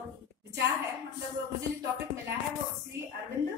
विचार है, मतलब मुझे जो टॉपिक मिला है वो श्री अरविंद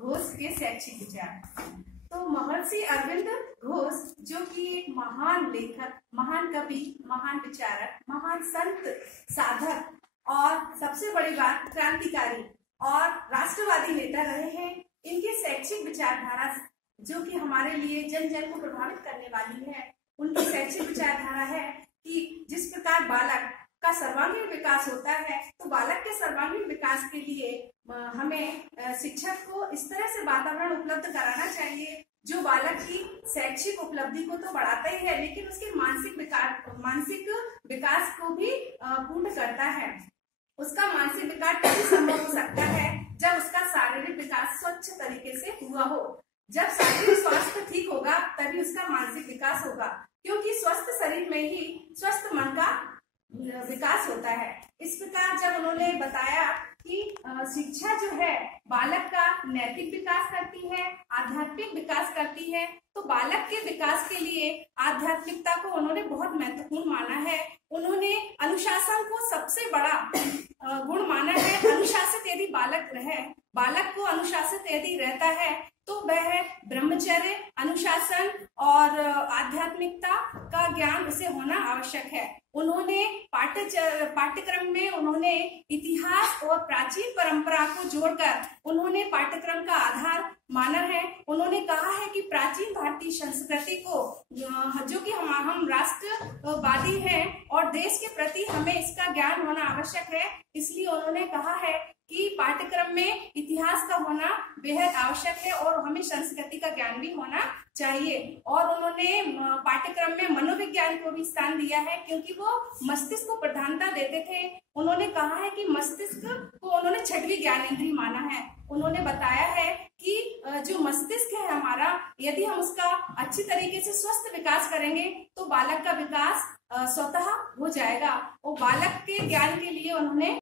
घोष के शैक्षिक विचार। तो महर्षि अरविंद घोष जो कि एक महान लेखक, महान कवि, महान विचारक, महान संत, साधक और सबसे बड़ी बात क्रांतिकारी और राष्ट्रवादी नेता रहे हैं। इनके शैक्षिक विचारधारा जो कि हमारे लिए जन जन को प्रभावित करने वाली है। उनकी शैक्षिक विचारधारा है कि जिस प्रकार बालक का सर्वांगीण विकास होता है, तो बालक के सर्वांगीण विकास के लिए हमें शिक्षक को इस तरह से वातावरण उपलब्ध कराना चाहिए जो बालक की शैक्षिक उपलब्धि को तो बढ़ाता ही है, लेकिन उसके मानसिक विकास को भी पूर्ण करता है। उसका मानसिक विकास तभी संभव हो सकता है जब उसका शारीरिक विकास स्वच्छ तरीके से हुआ हो। जब शारीरिक स्वास्थ्य ठीक होगा तभी उसका मानसिक विकास होगा, क्योंकि स्वस्थ शरीर में ही स्वस्थ मन का विकास होता है। इस प्रकार जब उन्होंने बताया कि शिक्षा जो है बालक का नैतिक विकास करती है, आध्यात्मिक विकास करती है, तो बालक के विकास के लिए आध्यात्मिकता को उन्होंने बहुत महत्वपूर्ण माना है। उन्होंने अनुशासन को सबसे बड़ा गुण माना है। अनुशासित यदि बालक रहे, बालक को अनुशासित यदि रहता है तो वह ब्रह्मचर्य, अनुशासन और आध्यात्मिकता का ज्ञान उसे होना आवश्यक है। उन्होंने पाठ्यक्रम में उन्होंने इतिहास और प्राचीन परंपरा को जोड़कर उन्होंने पाठ्यक्रम का आधार माना है। उन्होंने कहा है कि प्राचीन भारतीय संस्कृति को जो कि हम राष्ट्रवादी हैं और देश के प्रति हमें इसका ज्ञान होना आवश्यक है, इसलिए उन्होंने कहा है कि पाठ्यक्रम में इतिहास का होना बेहद आवश्यक है और हमें संस्कृति का ज्ञान भी होना चाहिए। और उन्होंने पाठ्यक्रम में मनोविज्ञान को भी स्थान दिया है, क्योंकि वो मस्तिष्क को प्रधानता देते थे। उन्होंने कहा है कि मस्तिष्क को उन्होंने छठवीं ज्ञानेंद्रिय माना है। उन्होंने बताया है कि जो मस्तिष्क है हमारा, यदि हम उसका अच्छी तरीके से स्वस्थ विकास करेंगे तो बालक का विकास स्वतः हो जाएगा। और बालक के ज्ञान के लिए उन्होंने